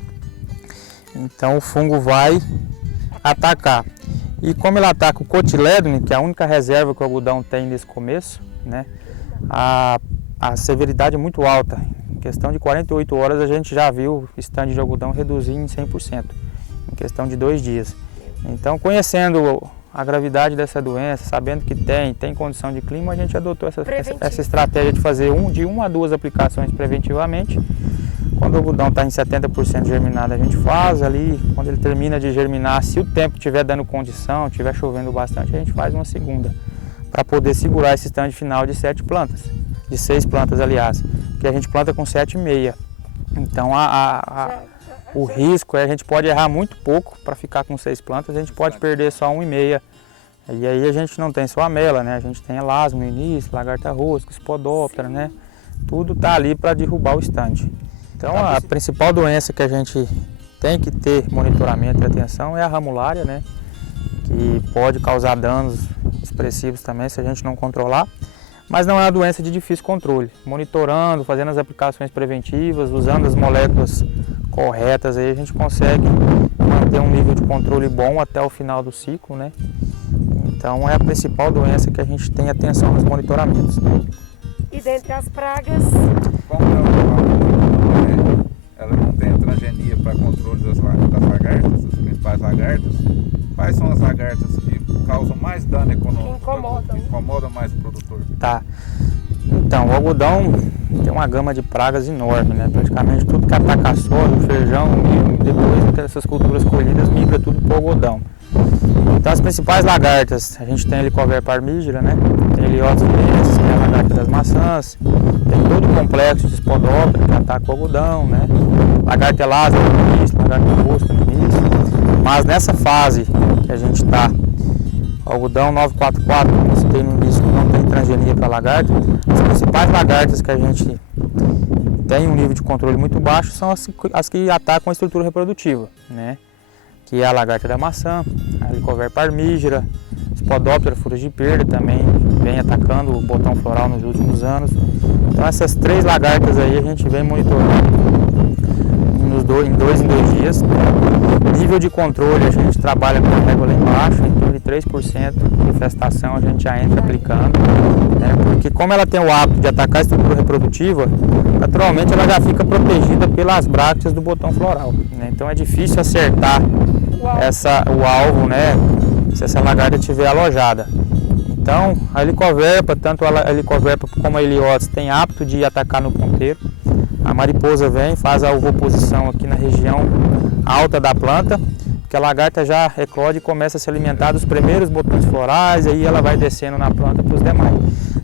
Então o fungo vai atacar. E como ele ataca o cotilédone, que é a única reserva que o algodão tem nesse começo, né? A severidade é muito alta. Em questão de 48 horas a gente já viu o stand de algodão reduzir em 100%, em questão de 2 dias. Então, conhecendo a gravidade dessa doença, sabendo que tem condição de clima, a gente adotou essa estratégia de fazer de 1 a 2 aplicações preventivamente. Quando o algodão está em 70% germinado, a gente faz ali, quando ele termina de germinar, se o tempo estiver dando condição, estiver chovendo bastante, a gente faz uma segunda, para poder segurar esse stand final de 7 plantas, de 6 plantas aliás, porque a gente planta com 7,5. Então o risco é a gente pode errar muito pouco para ficar com 6 plantas, a gente pode perder só 1,5. E aí a gente não tem só a mela, né? A gente tem elasmo no início, lagarta-rosca, spodóptera, né? Tudo tá ali para derrubar o stand. Então a principal doença que a gente tem que ter monitoramento e atenção é a ramulária, né? Que pode causar danos expressivos também se a gente não controlar. Mas não é uma doença de difícil controle. Monitorando, fazendo as aplicações preventivas, usando as moléculas corretas, aí a gente consegue manter um nível de controle bom até o final do ciclo, né? Então é a principal doença que a gente tem atenção nos monitoramentos. E dentre as pragas? Como ela não tem a transgenia para controle das lagartas, as principais principais lagartas, quais são as lagartas que causam mais dano econômico, que incomodam mais o produtor? Tá. Então, o algodão tem uma gama de pragas enorme, né? Praticamente tudo que ataca a soja, o feijão, o milho, depois dessas culturas colhidas migra tudo para o algodão. Então, as principais lagartas, a gente tem a Helicoverpa parmígera, né? Tem a Heliotis virensis, que é a lagarta das maçãs, tem todo o complexo de Spodoptera, que ataca o algodão, né? Lagarta elástica no início, lagarta mosca no início. Mas nessa fase que a gente está, algodão 944, como eu citei no início, não tem transgenia para lagarta. As principais lagartas que a gente tem um nível de controle muito baixo são as que atacam a estrutura reprodutiva, né? Que é a lagarta da maçã, a Helicoverpa parmígera, Spodoptera furos de perda também vem atacando o botão floral nos últimos anos. Então essas 3 lagartas aí a gente vem monitorando em dois dias. Nível de controle, a gente trabalha com a régua lá embaixo, em torno de 3% de infestação a gente já entra aplicando, né? Porque como ela tem o hábito de atacar a estrutura reprodutiva, naturalmente ela já fica protegida pelas brácteas do botão floral, né? Então é difícil acertar o alvo, né? Se essa lagarta estiver alojada. Então a Helicoverpa, tanto a Helicoverpa como a Heliotis tem hábito de atacar no ponteiro. A mariposa vem, faz a ovoposição aqui na região alta da planta, porque a lagarta já eclode e começa a se alimentar dos primeiros botões florais, e aí ela vai descendo na planta para os demais.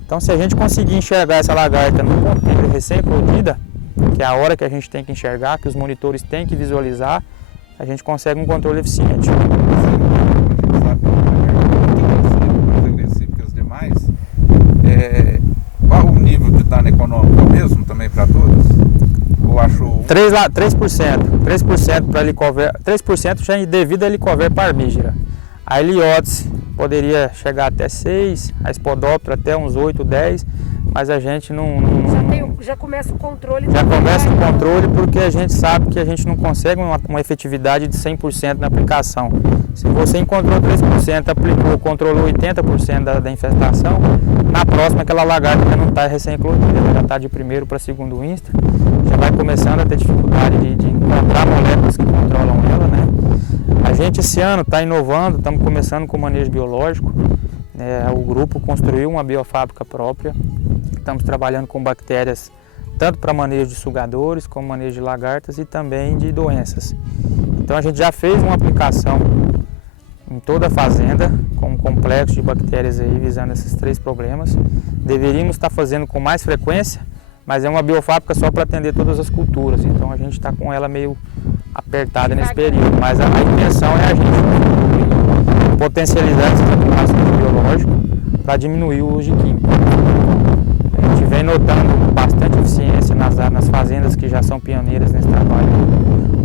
Então, se a gente conseguir enxergar essa lagarta no ponteiro recém-eclodida, que é a hora que a gente tem que enxergar, que os monitores têm que visualizar, a gente consegue um controle eficiente. Qual o nível de dano econômico? É o mesmo também para todas? Ou achou 3% para Helicoverpa, 3% já devido à Helicoverpa parmígera. A Heliotis poderia chegar até 6, a Spodoptera até uns 8, 10, mas a gente já começa o controle. Já começa o controle porque a gente sabe que a gente não consegue uma efetividade de 100% na aplicação. Se você encontrou 3%, aplicou, controlou 80% da infestação, na próxima aquela lagarta já não está recém-eclodida, ela já está de primeiro para segundo insta, já vai começando a ter dificuldade de encontrar moléculas que controlam ela, né? A gente esse ano está inovando, estamos começando com manejo biológico, o grupo construiu uma biofábrica própria, estamos trabalhando com bactérias tanto para manejo de sugadores, como manejo de lagartas e também de doenças. Então a gente já fez uma aplicação em toda a fazenda, com um complexo de bactérias aí visando esses 3 problemas. Deveríamos estar fazendo com mais frequência, mas é uma biofábrica só para atender todas as culturas, então a gente está com ela meio apertada nesse período, mas a intenção é a gente potencializar essas aplicações biológicas para diminuir o uso de química. A gente vem notando bastante eficiência nas fazendas que já são pioneiras nesse trabalho.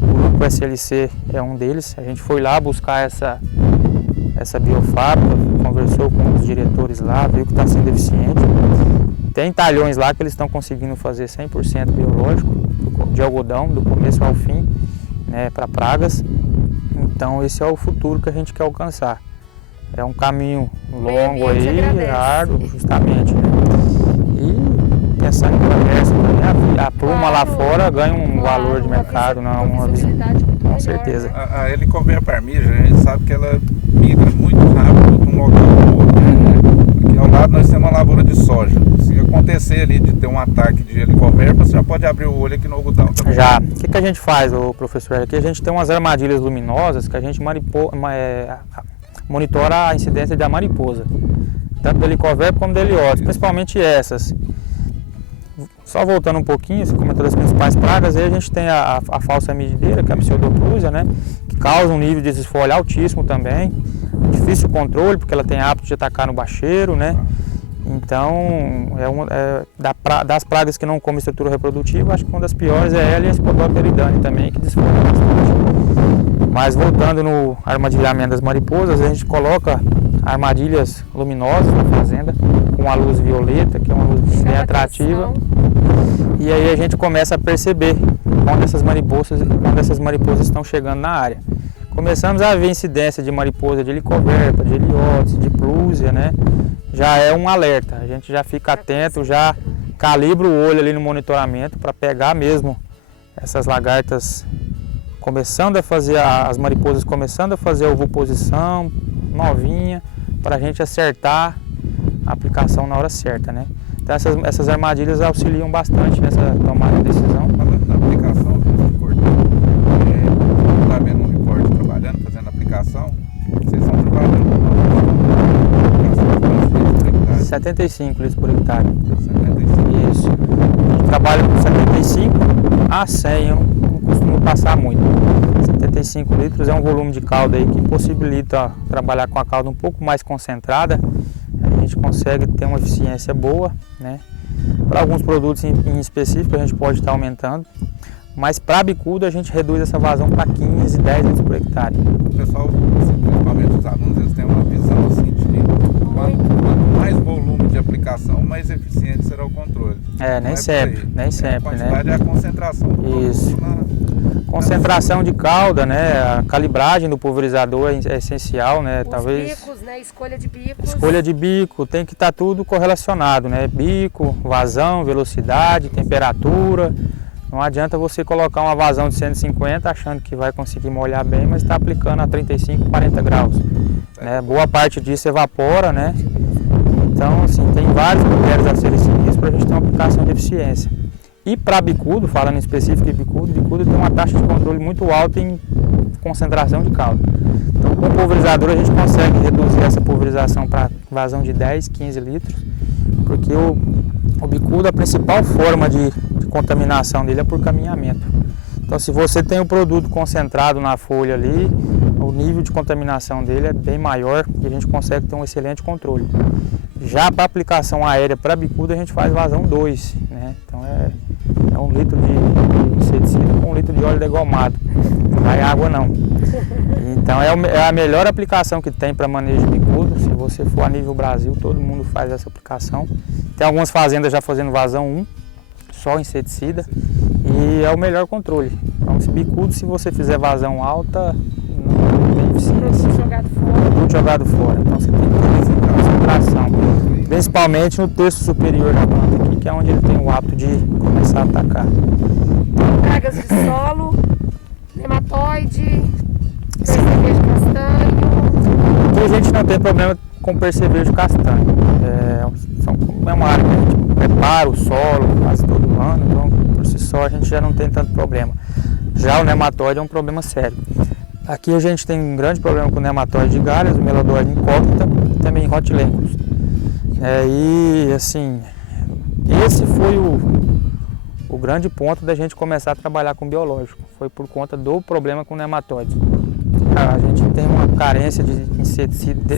O grupo SLC é um deles. A gente foi lá buscar essa biofábrica, conversou com os diretores lá, viu que está sendo eficiente. Tem talhões lá que eles estão conseguindo fazer 100% biológico de algodão, do começo ao fim, né, para pragas. Então esse é o futuro que a gente quer alcançar. É um caminho longo aí, árduo, justamente, né? E pensando em comércio, a pluma lá fora ganha um valor de mercado, uma visibilidade com certeza. A Helicoverpa parmígera, a gente sabe que ela migra muito rápido de um local para o outro. Aqui ao lado nós temos uma lavoura de soja. Se acontecer ali de ter um ataque de Helicoverpa, você já pode abrir o olho aqui no algodão também. Já. O que a gente faz, professor? Aqui a gente tem umas armadilhas luminosas que a gente monitora a incidência da mariposa, tanto da Helicoverpa como da Heliotis, principalmente essas. Só voltando um pouquinho, você comentou das principais pragas, aí a gente tem a falsa medideira, que é a Pseudoplusia, né, que causa um nível de desfolho altíssimo também, difícil controle, porque ela tem hábito de atacar no bacheiro, né. Então, das pragas que não comem estrutura reprodutiva, acho que uma das piores é ela e a Spodoptera eridani também, que desfolha bastante. Mas voltando no armadilhamento das mariposas, a gente coloca armadilhas luminosas na fazenda, com a luz violeta, que é uma luz bem atrativa. E aí a gente começa a perceber quando essas mariposas estão chegando na área. Começamos a ver incidência de mariposa de Helicoverpa, de Heliotis, de Plusia, né? Já é um alerta, a gente já fica atento, já calibra o olho ali no monitoramento para pegar mesmo essas lagartas começando a fazer, as mariposas começando a fazer a ovoposição, novinha, para a gente acertar a aplicação na hora certa, né? Então essas armadilhas auxiliam bastante nessa tomada de decisão. Falando da aplicação, está vendo um repórter trabalhando, fazendo a aplicação, vocês estão trabalhando com 75 litros por hectare. 75. Isso. A gente trabalha com 75 a 100, eu não costumo passar muito. 75 litros é um volume de calda aí que possibilita trabalhar com a calda um pouco mais concentrada. A gente consegue ter uma eficiência boa, né? Para alguns produtos em específico a gente pode estar aumentando, mas para bicudo a gente reduz essa vazão para 15, 10 litros por hectare. O pessoal, principalmente os alunos, eles têm uma visão assim de que quanto mais volume de aplicação, mais eficiente será o controle. Nem sempre, nem sempre, a quantidade é a concentração do Isso. Concentração de calda, né? A calibragem do pulverizador é essencial, né? Os Talvez bicos, né? Escolha de bicos. escolha de bico, tem que estar tudo correlacionado, né? Bico, vazão, velocidade, temperatura. Não adianta você colocar uma vazão de 150 achando que vai conseguir molhar bem, mas está aplicando a 35, 40 graus. Né? Boa parte disso evapora, né? Então, assim, tem vários critérios a serem seguidos para a gente ter uma aplicação de eficiência. E para bicudo, falando em específico de bicudo tem uma taxa de controle muito alta em concentração de calda. Então, com o pulverizador a gente consegue reduzir essa pulverização para vazão de 10, 15 litros, porque o bicudo, a principal forma de contaminação dele é por caminhamento. Então, se você tem o produto concentrado na folha ali, o nível de contaminação dele é bem maior e a gente consegue ter um excelente controle. Já para aplicação aérea para bicudo a gente faz vazão 2, né? Então é 1 litro de inseticida com 1 litro de óleo degomado, não vai água não. Então é a melhor aplicação que tem para manejo de bicudo. Se você for a nível Brasil, todo mundo faz essa aplicação. Tem algumas fazendas já fazendo vazão 1, só inseticida, e é o melhor controle. Então esse bicudo, se você fizer vazão alta, não tem eficiência. Produto jogado fora. Então você tem que ter essa concentração, principalmente no terço superior da planta aqui, que é onde ele tem o hábito de começar a atacar. Pragas de solo, nematóide, percevejo castanho. Aqui a gente não tem problema com percevejo castanho. É uma área que a gente prepara o solo quase todo ano, então por si só a gente já não tem tanto problema. Já o nematóide é um problema sério. Aqui a gente tem um grande problema com o nematóide de galhas, o Melodroide incógnita e também Rotilencos. E assim, esse foi o grande ponto da gente começar a trabalhar com biológico. Foi por conta do problema com nematóides. A gente tem uma carência de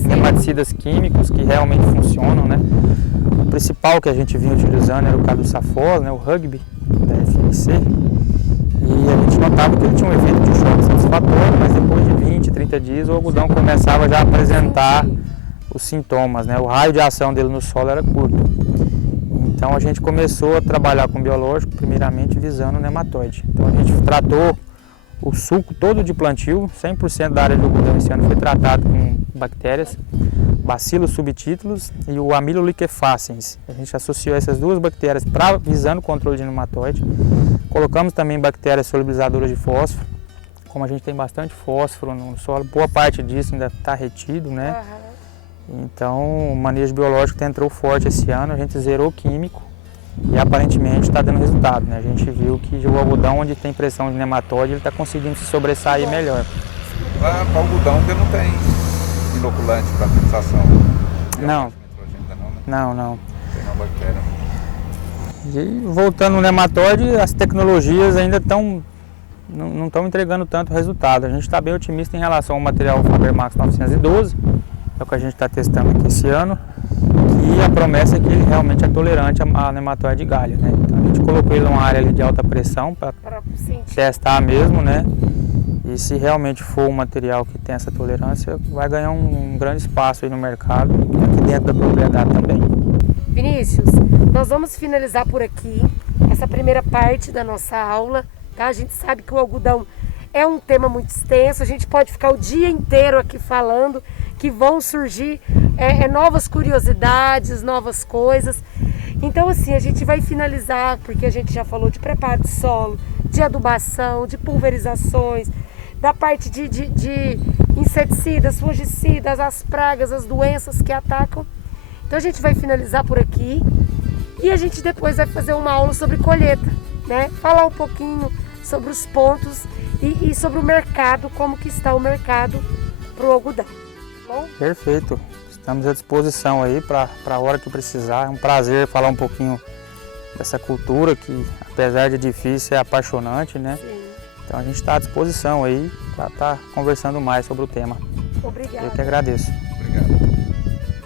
nematicidas químicos que realmente funcionam, né? O principal que a gente vinha utilizando era o Caduçafos, né? O Rugby da FMC. E a gente notava que ele tinha um efeito de choque satisfatório, mas depois de 20, 30 dias o algodão começava já a apresentar os sintomas, né? O raio de ação dele no solo era curto. Então a gente começou a trabalhar com biológico, primeiramente visando o nematóide. Então a gente tratou o suco todo de plantio, 100% da área de algodão esse ano foi tratado com bactérias, Bacillus subtítulos e o Amyllo liquefaciens. A gente associou essas duas bactérias visando o controle de nematóide. Colocamos também bactérias solubilizadoras de fósforo. Como a gente tem bastante fósforo no solo, boa parte disso ainda está retido, né? Então o manejo biológico entrou forte esse ano, a gente zerou o químico e aparentemente está dando resultado, né? A gente viu que o algodão onde tem pressão de nematóide, ele está conseguindo se sobressair melhor. Para o algodão que não tem inoculante para fixação? Não. Não. Tem uma bactéria. E voltando no nematóide, as tecnologias ainda não estão entregando tanto resultado. A gente está bem otimista em relação ao material Fabermax 912, é o que a gente está testando aqui esse ano, e a promessa é que ele realmente é tolerante a nematóide de galho, né? Então a gente colocou ele numa área ali de alta pressão para testar mesmo, né? E se realmente for um material que tem essa tolerância, vai ganhar um grande espaço aí no mercado e aqui dentro da propriedade também. Vinícius, nós vamos finalizar por aqui essa primeira parte da nossa aula, tá? A gente sabe que o algodão é um tema muito extenso, a gente pode ficar o dia inteiro aqui falando, que vão surgir novas curiosidades, novas coisas. Então, assim, a gente vai finalizar, porque a gente já falou de preparo de solo, de adubação, de pulverizações, da parte de inseticidas, fungicidas, as pragas, as doenças que atacam. Então, a gente vai finalizar por aqui e a gente depois vai fazer uma aula sobre colheita, né? Falar um pouquinho sobre os pontos e sobre o mercado, como que está o mercado para o algodão. Bom? Perfeito. Estamos à disposição aí para a hora que precisar. É um prazer falar um pouquinho dessa cultura que, apesar de difícil, é apaixonante, né? Sim. Então a gente está à disposição aí para estar conversando mais sobre o tema. Obrigada. Eu que agradeço. Obrigado.